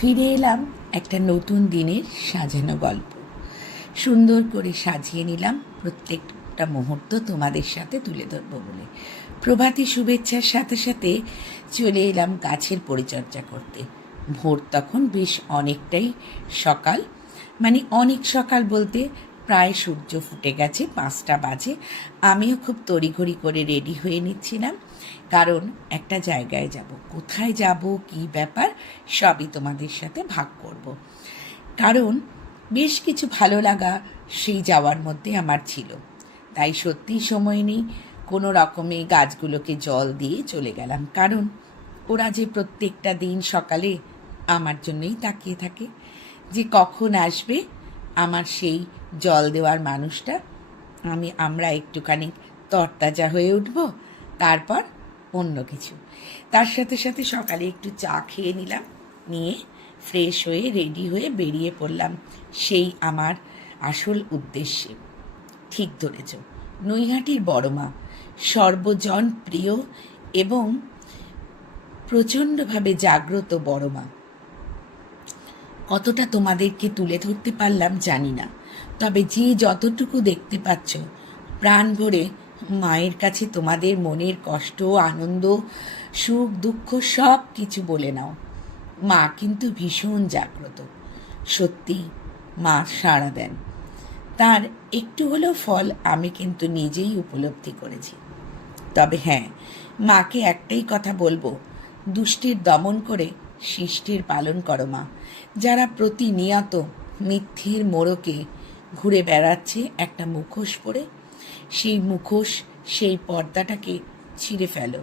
ফিরে এলাম একটা নতুন দিনের সাজানো গল্প। সুন্দর করে সাজিয়ে নিলাম, প্রত্যেকটা মুহূর্ত তোমাদের সাথে তুলে ধরবো বলে। প্রভাতী শুভেচ্ছার সাথে সাথে চলে এলাম গাছের পরিচর্যা করতে। ভোর তখন বেশ অনেকটাই সকাল, মানে অনেক সকাল বলতে প্রায় সূর্য ফুটে গেছে, 5টা বাজে। আমিও খুব তড়িঘড়ি করে রেডি হয়ে নিচ্ছিলাম, কারণ একটা জায়গায় যাব। কোথায় যাব, কী ব্যাপার, সবই তোমাদের সাথে ভাগ করব। কারণ বেশ কিছু ভালো লাগা সেই যাওয়ার মধ্যে আমার ছিল, তাই সত্যিই সময় নেই। কোনো রকমে গাছগুলোকে জল দিয়ে চলে গেলাম, কারণ ওরা যে প্রত্যেকটা দিন সকালে আমার জন্যই তাকিয়ে থাকে যে কখন আসবে আমার সেই জল দেওয়ার মানুষটা। আমরা একটুখানি তরতাজা হয়ে উঠব, তারপর অন্য কিছু। তার সাথে সাথে সকালে একটু চা খেয়ে নিলাম, নিয়ে ফ্রেশ হয়ে রেডি হয়ে বেরিয়ে পড়লাম সেই আমার আসল উদ্দেশ্যে। ঠিক ধরেছ, নৈহাটির বড়মা, সর্বজন প্রিয় এবং প্রচণ্ডভাবে জাগ্রত বড়মা। কতটা তোমাদেরকে তুলে ধরতে পারলাম জানি না, তবে যে যতটুকু দেখতে পাচ্ছ, প্রাণ ভরে মায়ের কাছে তোমাদের মনের কষ্ট, আনন্দ, সুখ, দুঃখ সব কিছু বলে নাও। মা কিন্তু ভীষণ জাগ্রত। সত্যি মা সাড়া দেন, তার একটু হলেও ফল আমি কিন্তু নিজেই উপলব্ধি করেছি। তবে হ্যাঁ, মাকে একটাই কথা বলবো, দুষ্টির দমন করে শিষ্টির পালন করো মা। যারা প্রতিনিয়ত মিথ্যের মোড়কে ঘুরে বেড়াচ্ছে একটা মুখোশ পরে, সেই মুখোশ, সেই পর্দাটাকে ছিঁড়ে ফেলো।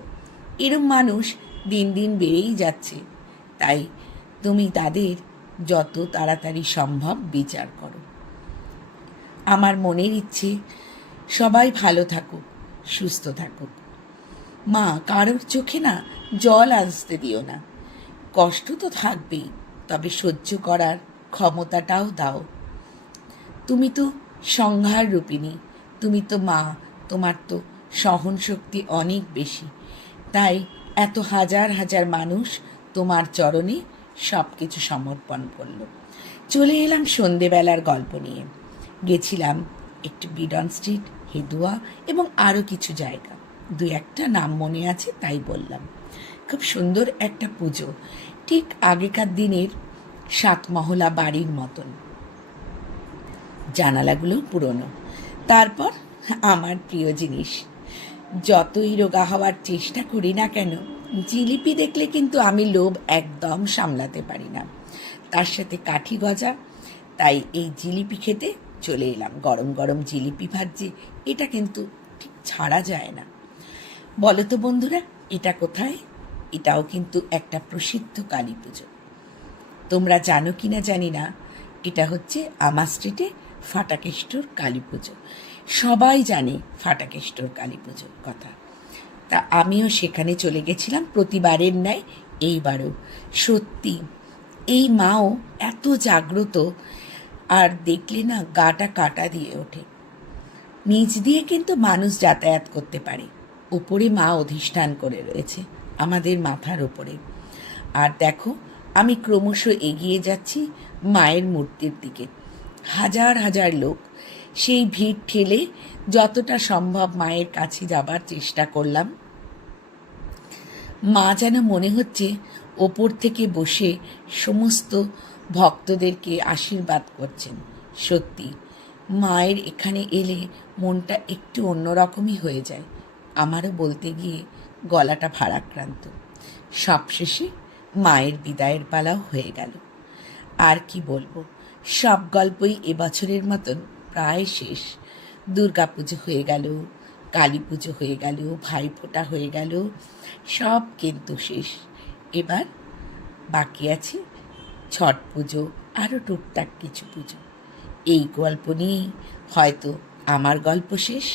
এরম মানুষ দিন দিন বেড়েই যাচ্ছে, তাই তুমি তাদের যত তাড়াতাড়ি সম্ভব বিচার করো। আমার মনের ইচ্ছে সবাই ভালো থাকুক, সুস্থ থাকুক। মা, কারোর চোখে না জল আসতে দিও না। কষ্ট তো থাকবেই, তবে সহ্য করার ক্ষমতাটাও দাও। তুমি তো সংহার রূপিণী, তুমি তো মা, তোমার তো সহন শক্তি অনেক বেশি। তাই এত হাজার হাজার মানুষ তোমার চরণে সব কিছু সমর্পণ করলো। চলে এলাম সন্ধেবেলার গল্প নিয়ে। গেছিলাম একটু বিডন স্ট্রিট, হেদুয়া এবং আরও কিছু জায়গা, 2-1টা নাম মনে আছে তাই বললাম। খুব সুন্দর একটা পুজো, ঠিক আগেকার দিনের 7 মহলা বাড়ির মতন, জানালাগুলো পুরনো। তারপর আমার প্রিয় জিনিস, যতই রোগা হওয়ার চেষ্টা করি না কেন, জিলিপি দেখলে কিন্তু আমি লোভ একদম সামলাতে পারি না, তার সাথে কাঠি গজা। তাই এই জিলিপি খেতে চলে এলাম। গরম গরম জিলিপি ভাজছে, এটা কিন্তু ঠিক ছাড়া যায় না। বলো তো বন্ধুরা, এটা কোথায়? এটাও কিন্তু একটা প্রসিদ্ধ কালী পুজো। তোমরা জানো কি না জানি না, এটা হচ্ছে আমার স্ট্রিটে ফাটাকেষ্টর কালী পুজো। সবাই জানে ফাটাকেষ্টর কালী পুজোর কথা। তা আমিও সেখানে চলে গেছিলাম প্রতিবারের ন্যায় এইবারও। সত্যি এই মাও এত জাগ্রত, আর দেখলে না গাটা কাটা দিয়ে ওঠে। নিচ দিয়ে কিন্তু মানুষ যাতায়াত করতে পারে, উপরে মা অধিষ্ঠান করে রয়েছে আমাদের মাথার ওপরে। আর দেখো, আমি ক্রমশ এগিয়ে যাচ্ছি মায়ের মূর্তির দিকে। হাজার হাজার লোক, সেই ভিড় ঠেলে যতটা সম্ভব মায়ের কাছে যাবার চেষ্টা করলাম। মা যেন মনে হচ্ছে ওপর থেকে বসে সমস্ত ভক্তদেরকে আশীর্বাদ করছেন। সত্যি মায়ের এখানে এলে মনটা একটু অন্যরকমই হয়ে যায়। আমারও বলতে গিয়ে গলাটা ভারাক্রান্ত। সবশেষে মায়ের বিদায়ের পালাও হয়ে গেল। আর কি বলবো, সব গল্পই এবছরের মতন প্রায় শেষ। দুর্গাপুজো হয়ে গেল, কালী পুজো হয়ে গেল, ভাইফোঁটা হয়ে গেল, সব কিন্তু শেষ। এবার বাকি আছে ছট পুজো, আরও টুকটাক কিছু পুজো। এই গল্প নিয়েই হয়তো আমার গল্প শেষ।